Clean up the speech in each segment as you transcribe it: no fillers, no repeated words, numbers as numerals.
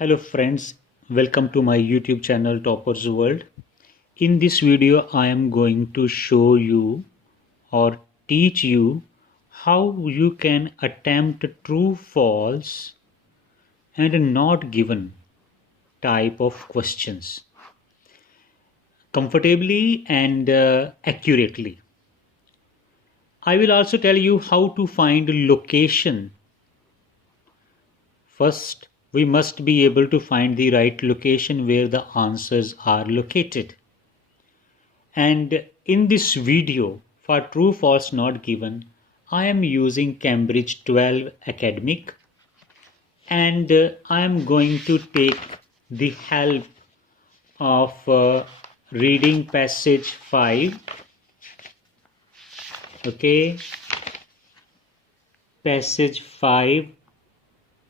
Hello friends, welcome to my YouTube channel Toppers World. In this video I am going to show you or teach you how you can attempt true false and not given type of questions comfortably and accurately. I will also tell you how to find location. First, we must be able to find the right location where the answers are located. And in this video, for true false not given, I am using Cambridge 12 Academic, and I am going to take the help of reading passage 5. Okay, passage 5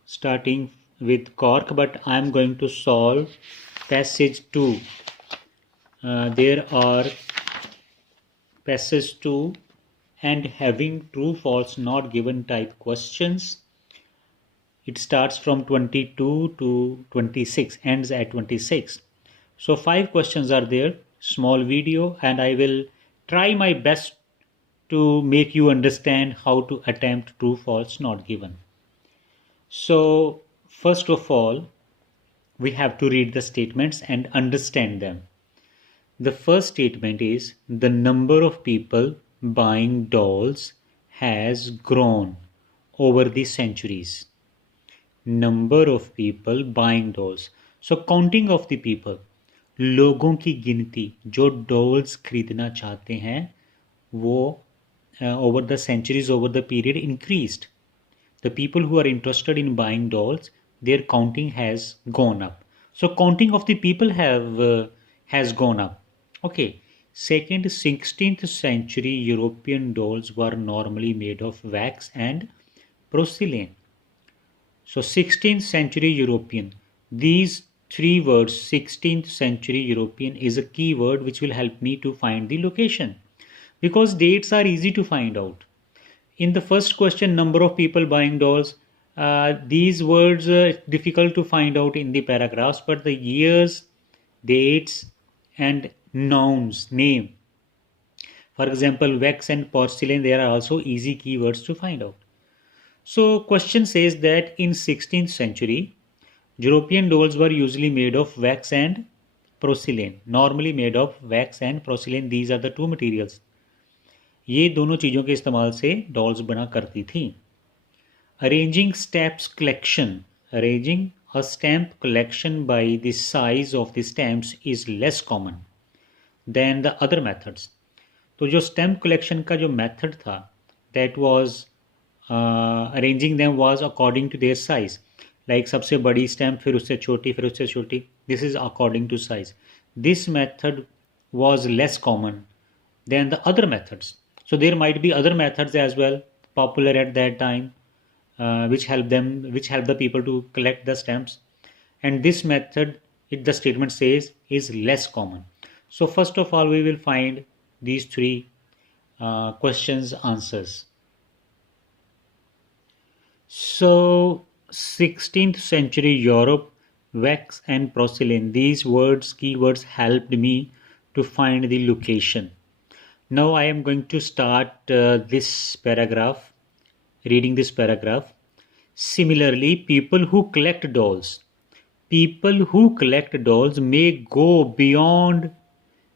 starting with Cork, but I am going to solve passage 2. There are passage 2 and having true false not given type questions. It starts from 22 to 26, ends at 26. So 5 questions are there, small video, and I will try my best to make you understand how to attempt true false not given. So first of all, we have to read the statements and understand them. The first statement is the number of people buying dolls has grown over the centuries. Number of people buying dolls. So counting of the people, लोगों की गिनती जो dolls खरीदना चाहते हैं वो over the centuries, over the period increased. The people who are interested in buying dolls, their counting has gone up. So counting of the people has gone up. Okay. Second, 16th century European dolls were normally made of wax and porcelain. So 16th century European. These three words, 16th century European, is a key word which will help me to find the location. Because dates are easy to find out. In the first question, number of people buying dolls, these words are difficult to find out in the paragraphs, but the years, dates, and nouns, name. For example, wax and porcelain, there are also easy keywords to find out. So question says that in 16th century, European dolls were usually made of wax and porcelain. Normally made of wax and porcelain. These are the two materials. ये दोनों चीज़ों के इस्तेमाल से dolls बना करती थी. Arranging stamps collection. Arranging a stamp collection by the size of the stamps is less common than the other methods. तो जो stamp collection का जो method था, that was arranging them was according to their size. Like सबसे बड़ी stamp, फिर उससे छोटी, फिर उससे छोटी. This is according to size. This method was less common than the other methods. So there might be other methods as well popular at that time, which help the people to collect the stamps. And this method, the statement says, is less common. So first of all, we will find these three questions answers. So 16th century Europe, wax and porcelain. These keywords helped me to find the location. Now I am going to start this paragraph, reading this paragraph. Similarly, people who collect dolls may go beyond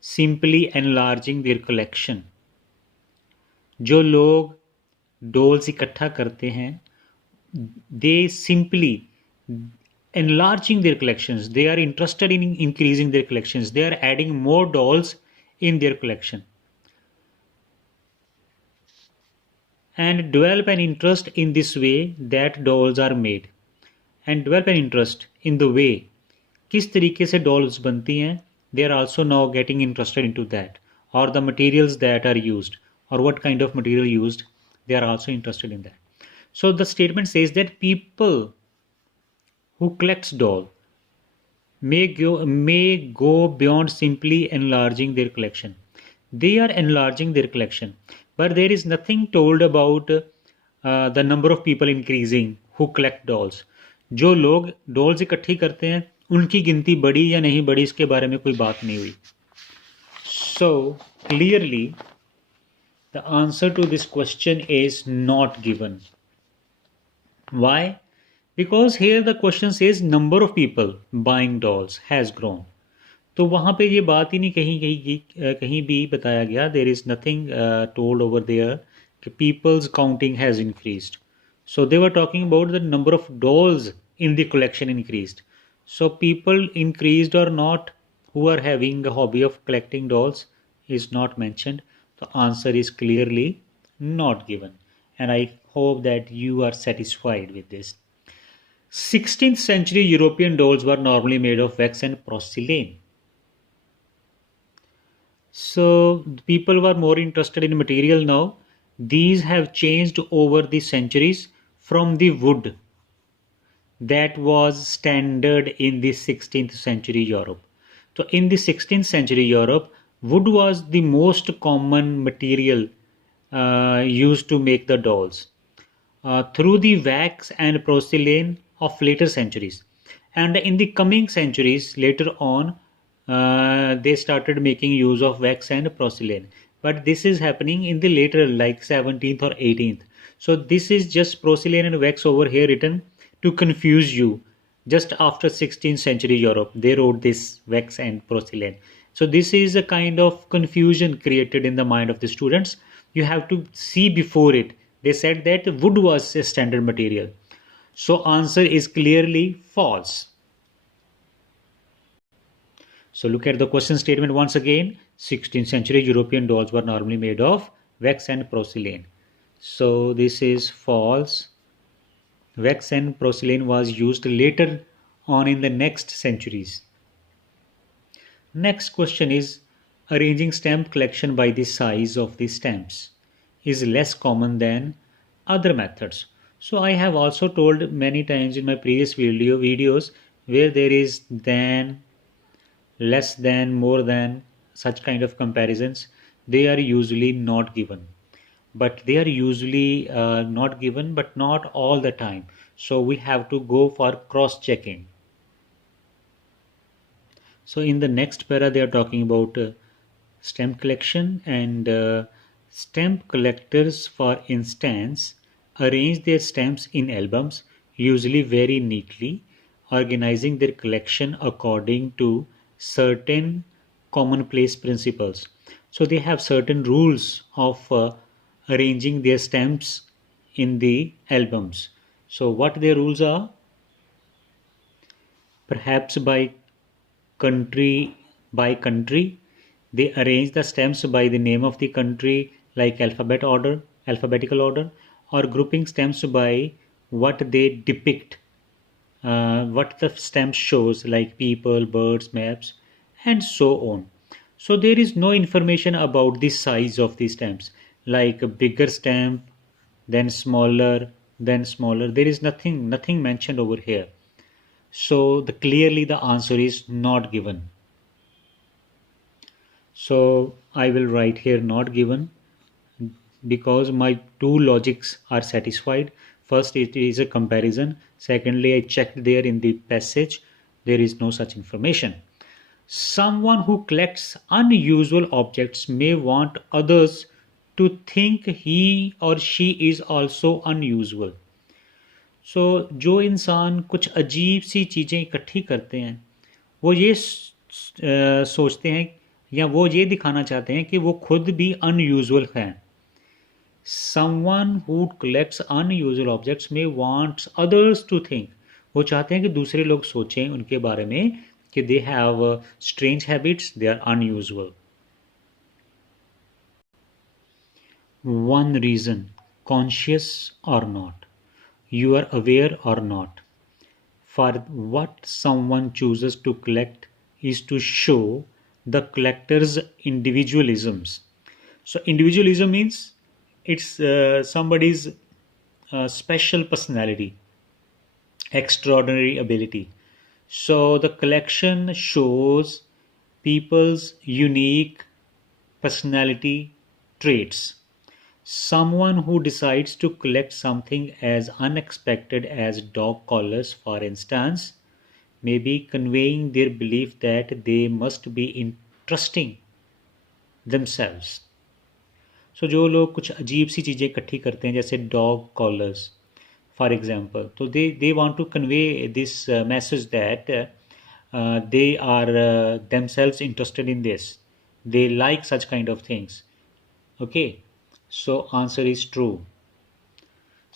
simply enlarging their collection. जो लोग dolls इकट्ठा करते हैं, they simply enlarging their collections. They are interested in increasing their collections. They are adding more dolls in their collection. And develop an interest in this way that dolls are made. And develop an interest in the way किस तरीके से dolls बनती हैं. They are also now getting interested into that, or the materials that are used, or what kind of material used. They are also interested in that. So the statement says that people who collects doll may go beyond simply enlarging their collection. They are enlarging their collection, but there is nothing told about the number of people increasing who collect dolls. जो लोग dolls इकट्ठी करते हैं उनकी गिनती बढ़ी या नहीं बढ़ी इसके बारे में कोई बात नहीं हुई. So clearly the answer to this question is not given. Why? Because here the question says number of people buying dolls has grown. तो वहाँ पे ये बात ही नहीं कहीं भी बताया गया. There is nothing told over there कि peoples counting has increased. So they were talking about the number of dolls in the collection increased. So people increased or not who are having a hobby of collecting dolls is not mentioned. The answer is clearly not given. And I hope that you are satisfied with this. 16th century European dolls were normally made of wax and porcelain. So people were more interested in material now. These have changed over the centuries from the wood that was standard in the 16th century Europe. So in the 16th century Europe, wood was the most common material used to make the dolls. Through the wax and porcelain of later centuries. And in the coming centuries, later on, they started making use of wax and porcelain. But this is happening in the later, like 17th or 18th. So this is just porcelain and wax over here written to confuse you. Just after 16th century Europe, they wrote this wax and porcelain. So this is a kind of confusion created in the mind of the students. You have to see before it. They said that wood was a standard material. So answer is clearly false. So look at the question statement once again. 16th century European dolls were normally made of wax and porcelain. So this is false. Wax and porcelain was used later on in the next centuries. Next question is arranging stamp collection by the size of the stamps is less common than other methods. So I have also told many times in my previous videos where there is than, less than, more than, such kind of comparisons, they are usually not given. But they are usually not given, but not all the time. So we have to go for cross checking. So in the next para, they are talking about stamp collection, and stamp collectors, for instance, arrange their stamps in albums, usually very neatly, organizing their collection according to certain commonplace principles. So they have certain rules of arranging their stamps in the albums. So what their rules are? Perhaps country by country, they arrange the stamps by the name of the country, like alphabetical order, or grouping stamps by what they depict, what the stamp shows, like people, birds, maps, and so on. So there is no information about the size of the stamps, like a bigger stamp, then smaller, then smaller. There is nothing mentioned over here. So clearly the answer is not given. So I will write here not given because my two logics are satisfied. First, it is a comparison. Secondly, I checked there in the passage. There is no such information. Someone who collects unusual objects may want others to think he or she is also unusual. So जो इंसान कुछ अजीब सी चीज़ें इकट्ठी करते हैं वो ये सोचते हैं या वो ये दिखाना चाहते हैं कि वो खुद भी अनयूजुअल हैं. Someone who collects unusual objects may want others to think. वो चाहते हैं कि दूसरे लोग सोचें उनके बारे में कि they have strange habits, they are unusual. One reason, conscious or not, you are aware or not, for what someone chooses to collect is to show the collector's individualisms. So individualism means it's somebody's special personality, extraordinary ability. So the collection shows people's unique personality traits. Someone who decides to collect something as unexpected as dog collars, for instance, may be conveying their belief that they must be interesting themselves. सो जो लोग कुछ अजीब सी चीज़ें इकट्ठी करते हैं जैसे dog callers for example, तो they want to convey this message that they are themselves interested in this, they like such kind of things. Okay, so answer is true.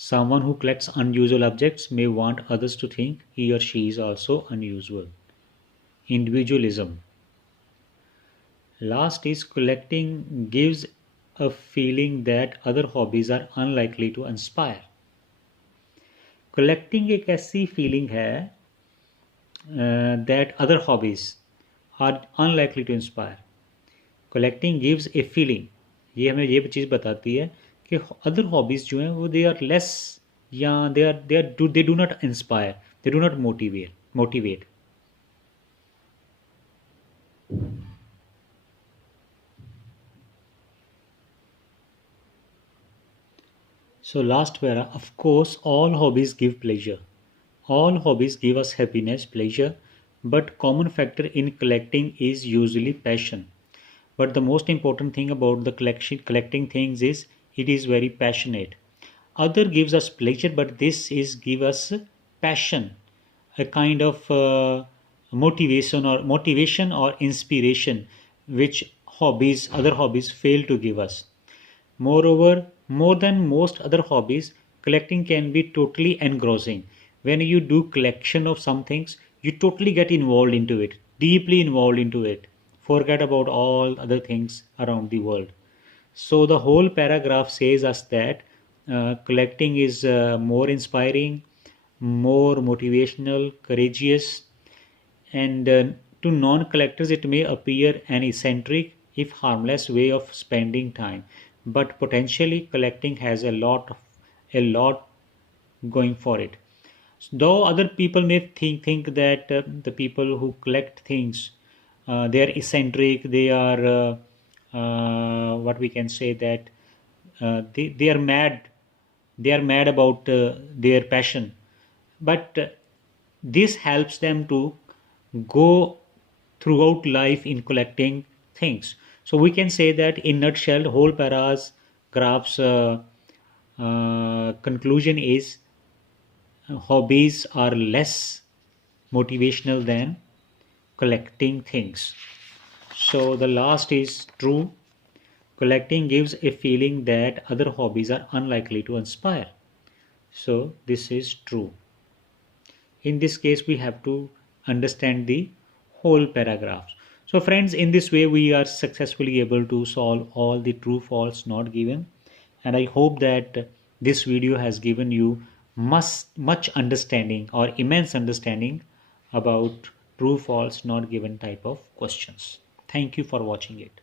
Someone who collects unusual objects may want others to think he or she is also unusual. Individualism. Last is collecting gives a feeling that other hobbies are unlikely to inspire. Collecting एक ऐसी feeling है that other hobbies are unlikely to inspire. Collecting gives a feeling, ये हमें ये चीज़ बताती है कि other hobbies जो हैं वो दे आर लेस या they do not inspire, they do not motivate. So last para, of course, all hobbies give pleasure. All hobbies give us happiness, pleasure, but common factor in collecting is usually passion. But the most important thing about the collecting things is it is very passionate. Other gives us pleasure, but this is give us passion, a kind of motivation or inspiration, which other hobbies fail to give us. Moreover, more than most other hobbies, collecting can be totally engrossing. When you do collection of some things, you totally get involved into it, deeply involved into it. Forget about all other things around the world. So the whole paragraph says us that collecting is more inspiring, more motivational, courageous, and to non-collectors it may appear an eccentric if harmless way of spending time, but potentially collecting has a lot going for it. Though other people may think that the people who collect things, they are eccentric, they are what we can say that they are mad, they are mad about their passion, but this helps them to go throughout life in collecting things. So we can say that in nutshell, whole paragraph's conclusion is hobbies are less motivational than collecting things. So the last is true. Collecting gives a feeling that other hobbies are unlikely to inspire. So this is true. In this case, we have to understand the whole paragraph. So friends, in this way we are successfully able to solve all the true false not given, and I hope that this video has given you much understanding or immense understanding about true false not given type of questions. Thank you for watching it.